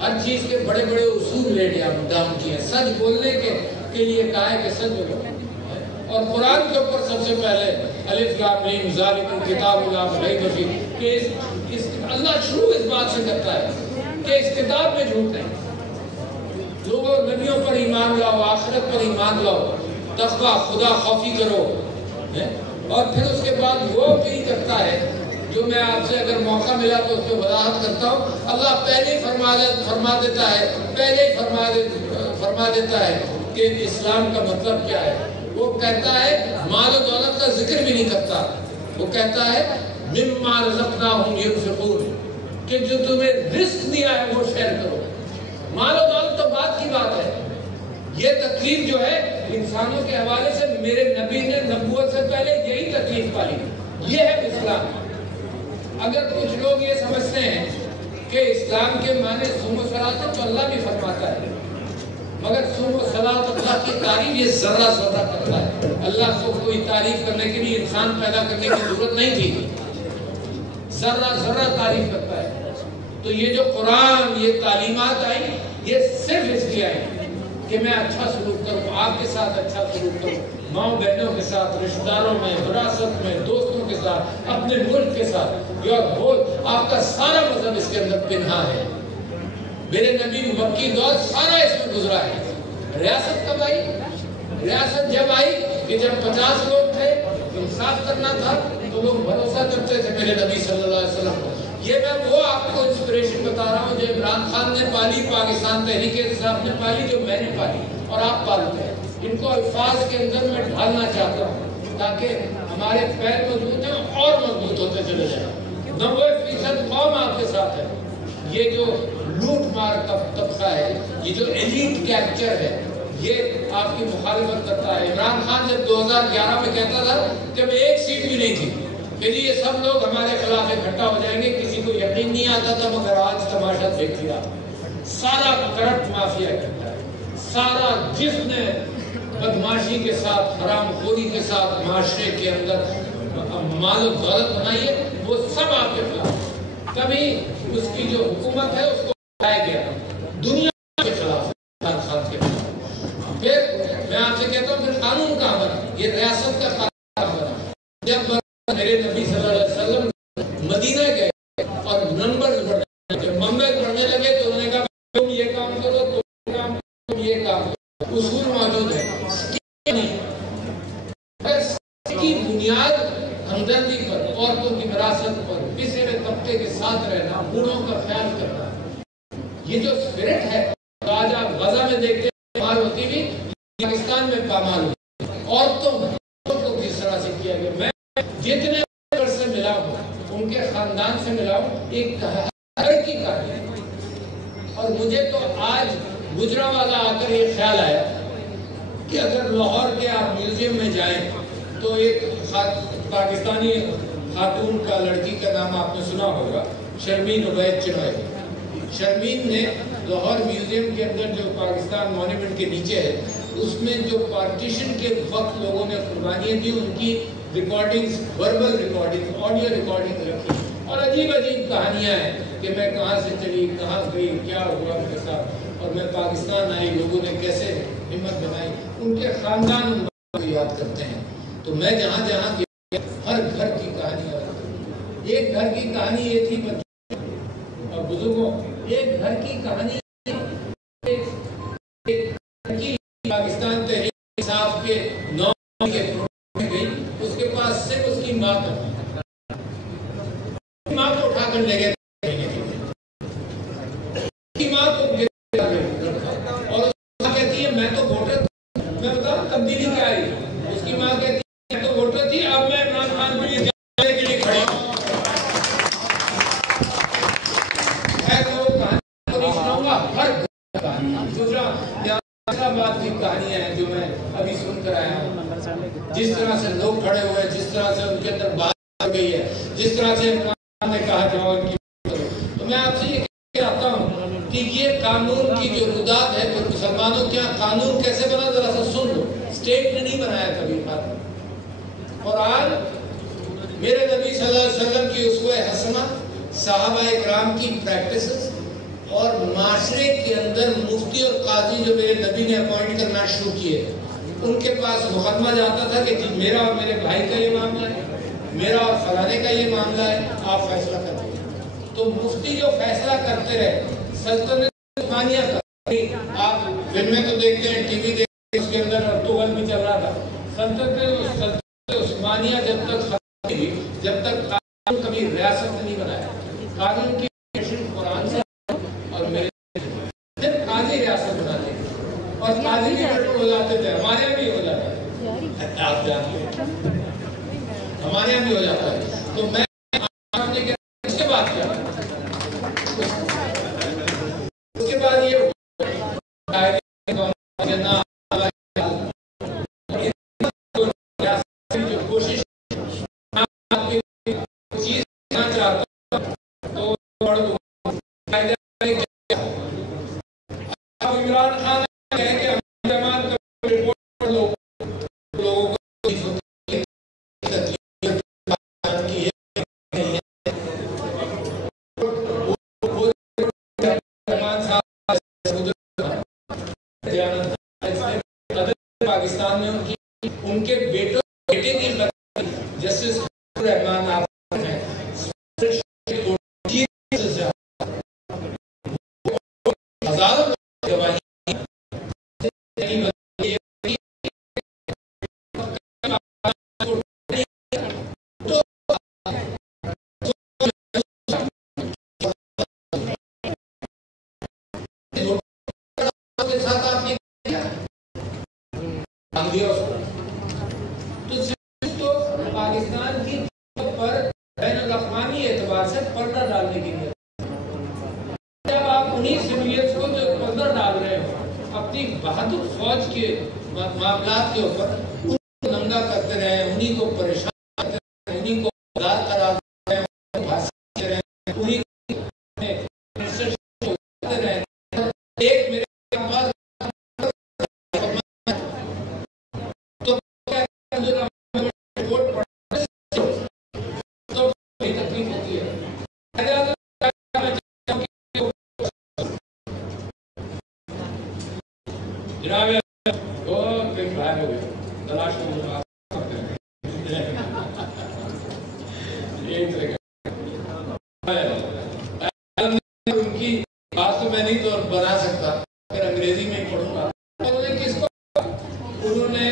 ہر چیز کے بڑے بڑے اصول لیٹ ڈاؤن کیے، سچ بولنے کے لیے کہا ہے کہ سچ بولو، اور قرآن کے اوپر سب سے پہلے الف لام میم ذالک الکتاب لا ریب فیہ، کہ اللہ شروع اس بات سے کرتا ہے کہ اس کتاب میں جھوٹ نہیں، لوگوں نبیوں پر ایمان لاؤ، آخرت پر ایمان لاؤ، تقوی خدا خوفی کرو، اور پھر اس کے بعد وہ بھی کرتا ہے جو میں آپ سے اگر موقع ملا تو اس پہ وضاحت کرتا ہوں۔ اللہ پہلے ہی فرما دیتا ہے کہ اسلام کا مطلب کیا ہے۔ وہ کہتا ہے مال و دولت کا ذکر بھی نہیں کرتا، وہ کہتا ہے مما رزقناہم ينفقون، کہ جو تمہیں رزق دیا ہے وہ شیئر کرو۔ مال و دولت تو بات کی بات ہے، یہ تکلیف جو ہے انسانوں کے حوالے سے میرے نبی نے نبوت سے پہلے یہی تکلیف پالی، یہ ہے اسلام۔ اگر کچھ لوگ یہ سمجھتے ہیں کہ اسلام کے معنی صوم و صلاۃ تو اللہ بھی فرماتا ہے، مگر صوم و صلاۃ اللہ کی تعریف یہ ذرہ ذرہ کرتا ہے، اللہ کو کوئی تعریف کرنے کے لیے انسان پیدا کرنے کی ضرورت نہیں تھی، ذرہ ذرہ تعریف کرتا ہے۔ تو یہ جو قرآن یہ تعلیمات آئی یہ صرف اس لیے آئی کہ میں اچھا سلوک کروں، آپ کے ساتھ اچھا سلوک کروں، ماں بہنوں کے ساتھ، رشتہ داروں میں، وراثت میں، دوستوں کے ساتھ، اپنے ملک کے ساتھ۔ یور ہول، آپ کا سارا مذہب اس کے اندر پنہا ہے۔ میرے نبی مکی دور سارا اس میں گزرا ہے۔ ریاست کب آئی؟ ریاست جب آئی کہ جب 50 لوگ تھے، انصاف کرنا تھا تو لوگ بھروسہ کرتے تھے میرے نبی صلی اللہ علیہ وسلم کو۔ یہ میں وہ آپ کو انسپریشن بتا رہا ہوں جو عمران خان نے پالی، پاکستان تحریک انصاف نے پالی، جو میں نے پالی اور آپ پالتے ہیں۔ ان کو الفاظ کے اندر میں ڈھالنا چاہتا ہوں تاکہ ہمارے پیر مضبوط ہیں اور مضبوط ہوتے چلے جائیں۔ 90% قوم آپ کے ساتھ ہے۔ یہ جو لوٹ مار کا طبقہ ہے، یہ جو ایلیٹ کیپچر ہے، یہ آپ کی مخالفت کرتا ہے۔ عمران خان جب 2011 میں کہتا تھا جب ایک سیٹ بھی نہیں تھی کہ یہ سب لوگ ہمارے خلاف اکٹھا ہو جائیں گے، کسی کو یقین نہیں آتا تھا، مگر آج تماشا دیکھ لیا، سارا کرپٹ مافیا اکٹھا ہے، سارا جس نے بدماشی کے ساتھ، حرام خوری کے ساتھ معاشرے کے اندر مال و دولت بنائی ہے، وہ سب آپ کے خلاف۔ کبھی اس کی جو حکومت ہے اس کو اٹھایا گیا دنیا کے خلاف، خان کے خلاف۔ پھر میں آپ سے کہتا ہوں پھر قانون کہاں بنا؟ یہ ریاست کا قانون بنا جب میرے نبی صلی اللہ علیہ وسلم مدینہ گئے اور نمبر بڑھنے لگے تو انہوں نے کہا تم یہ کام کرو، تم یہ کام کرو، اصول موجود ہے کی بنیاد ہمدردی پر، عورتوں کی وراثت پر، پسے ہوئے طبقے کے ساتھ رہنا، بوڑھوں کا خیال کرنا، یہ جو اسپرٹ ہے آج آپ غزہ میں دیکھتے ہیں پامال ہوتی بھی، پاکستان میں پامال ہوتی، عورتوں کو کس طرح سے کیا گیا۔ میں جتنے سے ملا ہوں ان کے خاندان سے ملا ہوں، ایک گھر کی کہانی، اور مجھے تو آج گجرانوالہ آ کر یہ خیال آیا کہ اگر لاہور کے آپ میوزیم میں جائیں تو ایک پاکستانی خاتون کا، لڑکی کا نام آپ نے سنا ہوگا، شرمین عبید چنوئی۔ شرمین نے لاہور میوزیم کے اندر جو پاکستان مونیومنٹ کے نیچے ہے، اس میں جو پارٹیشن کے وقت لوگوں نے قربانیاں دی ان کی recordings, verbal recording, audio recording رکھی، اور عجیب عجیب کہانیاں ہیں کہ میں کہاں سے چلی، کہاں گئی، کیا ہوا میرے ساتھ، اور میں پاکستان آئی، لوگوں نے کیسے ہمت بنائی، ان کے خاندان ان باتوں کو یاد کرتے ہیں۔ تو میں جہاں جہاں گیا ہر گھر کی کہانی ہے۔ ایک گھر کی کہانی یہ تھی اور بزرگوں، ایک گھر کی کہانی پاکستان تحریک انصاف کے 9 کے گئی، اس کے پاس صرف اس کی ماں کو اٹھا کر لے گئے، ماں کو اور ماں کہتی ہے میں تو ووٹر، میں بتاؤں تبدیلی کیا آئی، اس کی ماں کہتی ہے میں تو ووٹر تھی، اب میں عمران خان کے لیے جانے کے لیے کھڑی ہوں۔ میں تو کہانی کو نہیں سناؤں گا، ہر بات کی کہانیاں ہیں جو میں ابھی سن کر آیا ہوں، جس طرح سے لوگ کھڑے ہوئے، جس طرح سے ان کے اندر بات ہو گئی ہے، جس طرح سے عمران نے کہا جاؤ ان کی، تو میں آپ سے یہ کہتا ہوں کہ یہ قانون کی جو رداد ہے تو مسلمانوں کے یہاں قانون کیسے بنا ذرا سا سن لو، اسٹیٹ نے نہیں بنایا کبھی بات۔ اور آج میرے نبی صلی اللہ علیہ وسلم کی اسوہ حسنہ، صحابہ اکرام کی پریکٹسز، اور معاشرے کے اندر مفتی اور قاضی جو میرے نبی نے اپوائنٹ کرنا شروع کیے، ان کے پاس مقدمہ جاتا تھا کہ جی میرا اور میرے بھائی کا یہ معاملہ ہے، میرا اور فلانے کا یہ معاملہ ہے، آپ فیصلہ کر دیں۔ تو مفتی جو فیصلہ کرتے رہے، سلطنت عثمانیہ کا آپ فلمیں تو دیکھتے ہیں، ٹی وی دیکھتے ہیں، اس کے اندر ارطغرل بھی چل رہا تھا۔ سلطنت عثمانیہ جب تک ختم ہوئی، جب تک قانون کبھی ریاست نہیں بنایا، قانون کی قرآن سے اور میرے جب قاضی ریاست بناتے ہیں اور قاضی بھی گڑبڑ ہو جاتے تھے، ہمارے یہاں بھی ہو جاتا ہے، آپ جانتے ہیں ہمارے یہاں بھی ہو جاتا ہے۔ تو میں اس کے بعد کیا، اس کے بعد یہ جو کوشش چیز کرنا چاہتا ہوں تو عمران خان کہہ کہ جماعت کا رپورٹ لوگوں کو پاکستان میں ان کے بیٹے کی جسٹس رحمان آپ ہیں ہزاروں گواہی تو پاکستان کی پر بین الاقوامی اعتبار سے پردہ ڈالنے کی لیے جب آپ انہی سیویلینز کو جو پردہ ڈال رہے ہو اپنی بہادر فوج کے معاملات کے اوپر ان کو ننگا کرتے رہے، انہی کو پریشان کرتے رہے، انہی کو ادار قرار دے رہے ہیں، بھاستے رہے ہیں، انہی کو کرتے رہے ہیں۔ ایک میرے پاس تو رپورٹ پڑھنے تو تکلیف ہوتی ہے۔ جناب غائب ہو گئے، تلاش ان کی بات تو میں نہیں تو بنا سکتا، پھر انگریزی میں پڑھوں گا۔ انہوں نے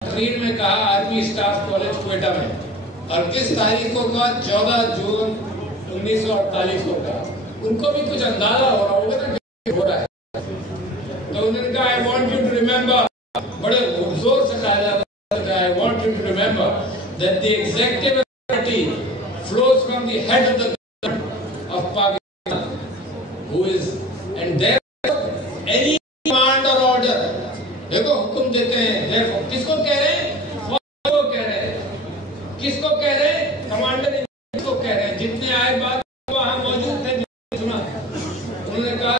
تقریر میں کہا آرمی اسٹاف کالج کوئٹہ میں، اور کس تاریخ کو کہا 14 جون 1948 کو کہا۔ ان کو بھی کچھ اندازہ ہو رہا ہوگا نا کہ ہو رہا ہے، تو انہوں نے کہا I want you to remember، بڑے زور سے کہا جاتا ہے I want you to remember that the executive authority flows from the head of the government of Pakistan who is and therefore any command or order، دیکھو حکم دیتے ہیں، کس کو کہہ رہے ہیں؟ فوج کو کہہ رہے ہیں، کس کو کہہ رہے ہیں؟ کمانڈر ان چیف کو کہہ رہے ہیں۔ جتنے آئے بات وہاں موجود تھے، سنا انہوں نے کہا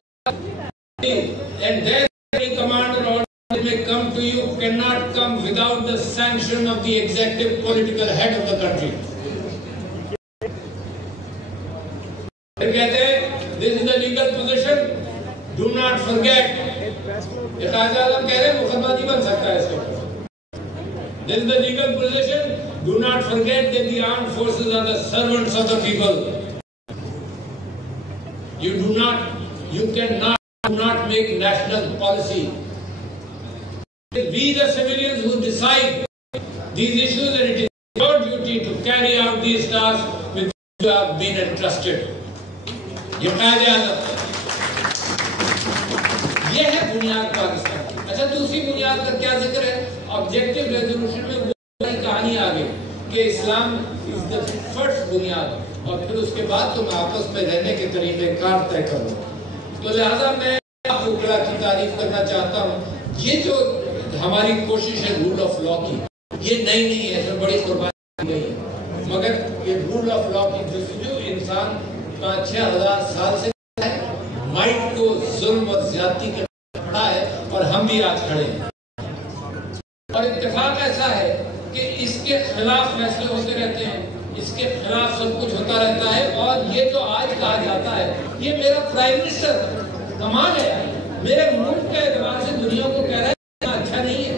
and therefore any command or order that may come to you cannot come without the sanction of the executive political head of the country۔ پھر کہتے ہیں this is the legal position، do not forget۔ یہ قائد اعظم کہہ رہے ہیں مقدمہ نہیں بن سکتا ہے اس کے اوپر۔ This is the legal position، do not forget that the armed forces are the servants of the people۔ You cannot make national policy। We the civilians who decide these issues, and it is your duty to carry out these tasks with which you have been entrusted۔ یہ قائد اعظم، یہ ہے بنیاد پاکستان کی۔ اچھا دوسری بنیاد کا کیا ذکر ہے؟ آبجیکٹو ریزولوشن میں وہ کہانی آگے کہ اسلام is the first بنیاد، اور پھر اس کے بعد تم آپس میں رہنے کے طریقے کار طے کرو۔ تو لہٰذا میں آپ اوپرا کی تعریف کرنا چاہتا ہوں، یہ جو ہماری کوشش ہے رول آف لا کی، یہ نئی نہیں ہے، اس میں بڑی قربانی کی گئی ہے، مگر یہ رول آف لا کی جستجو انسان 5-6 ہزار سال سے ہے، مائٹ کو ظلم اور زیادتی کے کھڑا ہے، اور ہم بھی آج کھڑے ہیں۔ اور اتفاق ایسا ہے کہ اس کے خلاف فیصلے ہوتے رہتے ہیں، اس کے خلاف سب کچھ ہوتا رہتا ہے. اور یہ جو آج کہا جاتا ہے یہ میرا پرائم منسٹر کمال ہے. میرے ملک کے اعتبار سے دنیا کو کہہ رہا ہے اچھا نہیں ہے,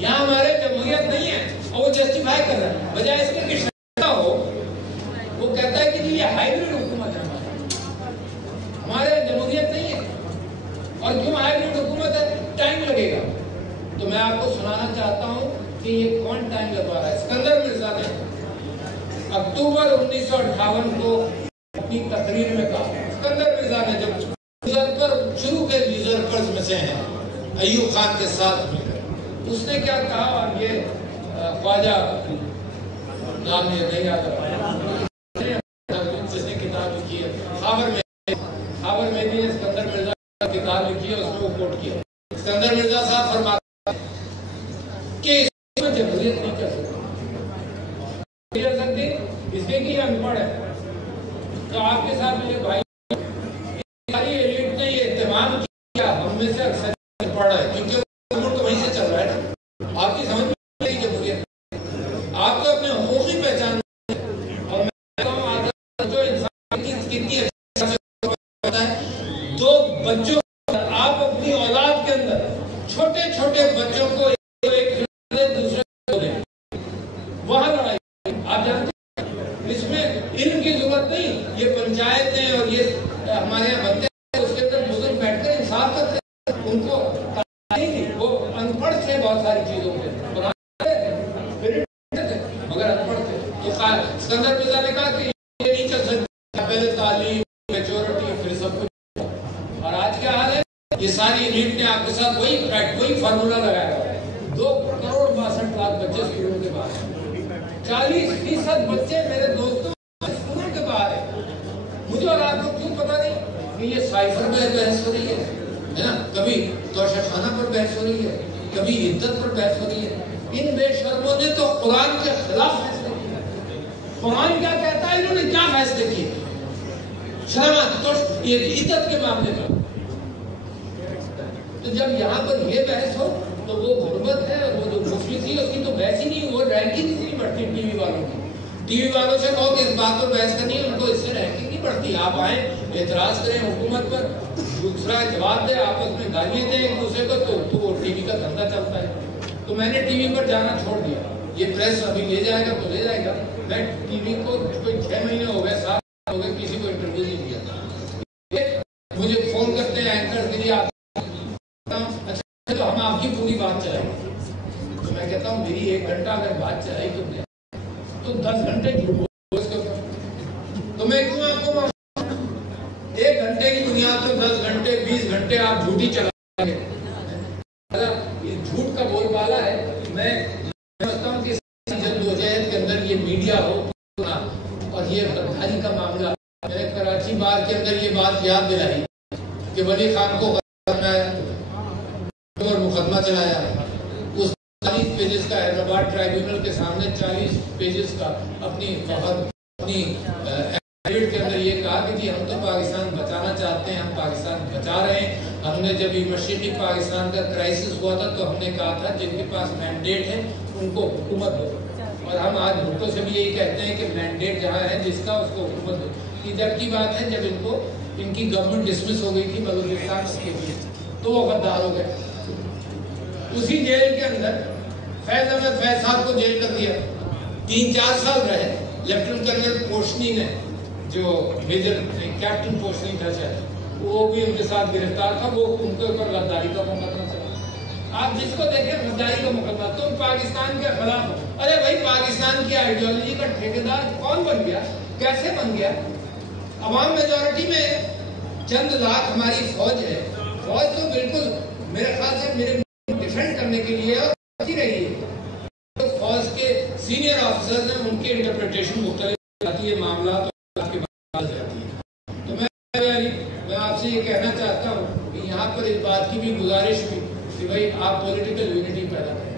یہاں ہمارے جمہوریت نہیں ہے, اور وہ جسٹیفائی کر رہا ہے بجائے اس کے شرطہ ہو. وہ کہتا ہے کہ یہ ہائیبریڈ حکومت ہے, ہمارے جمہوریت نہیں ہے. اور کیوں ہائیبریڈ حکومت ہے؟ ٹائم لگے گا. تو میں آپ کو سنانا چاہتا ہوں کہ یہ کون ٹائم لگوا رہا ہے. اسکندر مرزا نے اکتوبر 1958 کو اپنی تقریر میں کہا, اسکندر مرزا نے جب شروع کے یوزرپرز میں سے ہیں ایوب خان کے ساتھ مل کر, اس نے کیا کہا, اور یہ خواجہ نام یہ نہیں یاد رہا جس نے کتاب لکھی ہے, خاور میدی نے اسکندر مرزا کی کتاب لکھی ہے, اس میں وہ کوٹ کیا. اسکندر مرزا صاحب فرماتے ہیں کہ اس میں جمہوریت نہیں کر سکتے اس لیے کہ یہ ان پڑھ ہے. تو آپ کے ساتھ میرے بھائی ساری ایلیٹ نے یہ اہتمام کیا, ہم میں سے اکثر پڑھ رہا ہے کیونکہ ملک وہیں سے چل رہا ہے نا. آپ کی سمجھ میں نہیں جمہوریت, آپ کو اپنے حقوق کی پہچان. اور میں کہتا ہوں جو انسان کی کتنی اچھا ہے, دو بچوں آپ اپنی اولاد کے اندر چھوٹے چھوٹے بچوں کو ایک دوسرے کو دیں, وہاں لڑائی. آپ جانتے ہیں اس میں ان کی ضرورت نہیں, یہ پنچایتیں اور یہ ہمارے یہاں بنتے ہیں, اس کے اندر بزرگ بیٹھ کر انصاف کرتے ہیں. ان کو نہیں تھی, وہ ان پڑھ تھے بہت ساری چیزوں پہ, مگر ان پڑھ تھے. تو اسکندر مرزا نے کہا کہ یہ نہیں چل سکتا, پہلے تعلیم, میچورٹی, پھر سب کچھ. اور آج کیا حال ہے, یہ ساری ایلیٹ نے آپ کے ساتھ وہی فارمولا لگایا ہے. 2,62,00,000 بچے اسکولوں کے باہر, 40% بچے میرے دوستوں اسکولوں کے باہر ہیں. مجھے اور آپ کو کیوں پتا نہیں کہ یہ سائفر پہ بحث ہو رہی ہے نا, کبھی توشہ خانہ پر بحث ہو رہی ہے, کبھی عدت پر بحث ہو رہی ہے. ان بے شرموں نے تو قرآن کے خلاف فیصلے کیے. قرآن کیا کہتا ہے, انہوں نے کیا فیصلے کیے شرم تو یہ عدت کے معاملے میں. تو جب یہاں پر یہ بحث ہو تو وہ غربت ہے, اور وہ جو مفلی تھی اس کی تو بحث ہی نہیں, وہ رینکنگ نہیں بڑھتی ٹی وی والوں کی. ٹی وی والوں سے کہو کہ اس بات پر بحث کرنی ہے, ان کو اس سے رینکنگ نہیں بڑھتی. آپ آئیں, اعتراض کریں حکومت پر, دوسرا جواب دے, آپس میں گالیاں دیں ایک دوسرے کو, تو وہ ٹی وی کا دھندا چلتا ہے. تو میں نے ٹی وی پر جانا چھوڑ دیا. یہ پریس ابھی لے جائے گا تو لے جائے گا. میں ٹی وی کو کوئی 6 مہینے ہو گئے, 7 ہو گئے, کسی کو انٹرویو نہیں دیا. مجھے فون کرتے ہیں اینکر کے لیے, اچھا تو ہم آپ کی پوری بات چلائیں گے. تو میں کہتا ہوں میری 1 گھنٹہ اگر بات چلائی تو 10 گھنٹے تو میں کیوں آپ کو 1 گھنٹے کی بنیاد پر 10 گھنٹے 20 گھنٹے آپ جھوٹی چلائیں گے. یہ جھوٹ کا بول بالا ہے. میں سمجھتا ہوں کہ جدوجہد کے اندر یہ میڈیا ہو اور یہ غداری کا معاملہ. میں نے کراچی بار کے اندر یہ بات یاد دلائی کہ ولی خان کو اور مقدمہ چلایا, اس 40 پیجز کا حیدرآباد ٹرائیبیونل کے سامنے 40 پیجز کا اپنی ایفیڈیوٹ کے اندر یہ کہا کہ جی ہم تو پاکستان بچانا چاہتے ہیں, ہم پاکستان بچا رہے ہیں. ہم نے جب یہ مشرقی پاکستان کا کرائسس ہوا تھا تو ہم نے کہا تھا جن کے پاس مینڈیٹ ہے ان کو حکومت دو, اور ہم آج بھٹو سے بھی یہی کہتے ہیں کہ مینڈیٹ جہاں ہے جس کا اس کو حکومت دو. یہ جب کی بات ہے جب ان کی گورنمنٹ ڈسمس ہو گئی تھی بلوچستان کے لیے, تو وہ غدار ہو گئے. اسی جیل کے اندر فیض احمد فیض صاحب کو جیل کر دیا, 3-4 سال رہے. لیفٹنٹ کرنل پوشنی نے, جو میجر کیپٹن پوشنی تھا شاید, وہ بھی ان کے ساتھ گرفتار تھا. وہ ان کے اوپر غداری کا مقدمہ چلا. آپ جس کو دیکھیں غداری کا مقدمہ, تم پاکستان کے خلاف ہو. ارے بھائی پاکستان کی آئیڈیالوجی کا ٹھیکیدار کون بن گیا, کیسے بن گیا؟ عوام میجورٹی میں چند لاکھ ہماری فوج ہے. فوج تو بالکل میرے خیال سے میرے ڈیفینڈ کرنے کے لیے آتی رہی ہے. فوج کے سینئر آفیسرز ہیں, ان کی انٹرپریٹیشن مختلف آتی ہے, معاملات آپ کے پاس جاتی ہے. تو میں آپ سے یہ کہنا چاہتا ہوں کہ یہاں پر اس بات کی بھی گزارش ہوئی کہ بھائی آپ پولیٹیکل یونٹی پیدا کریں.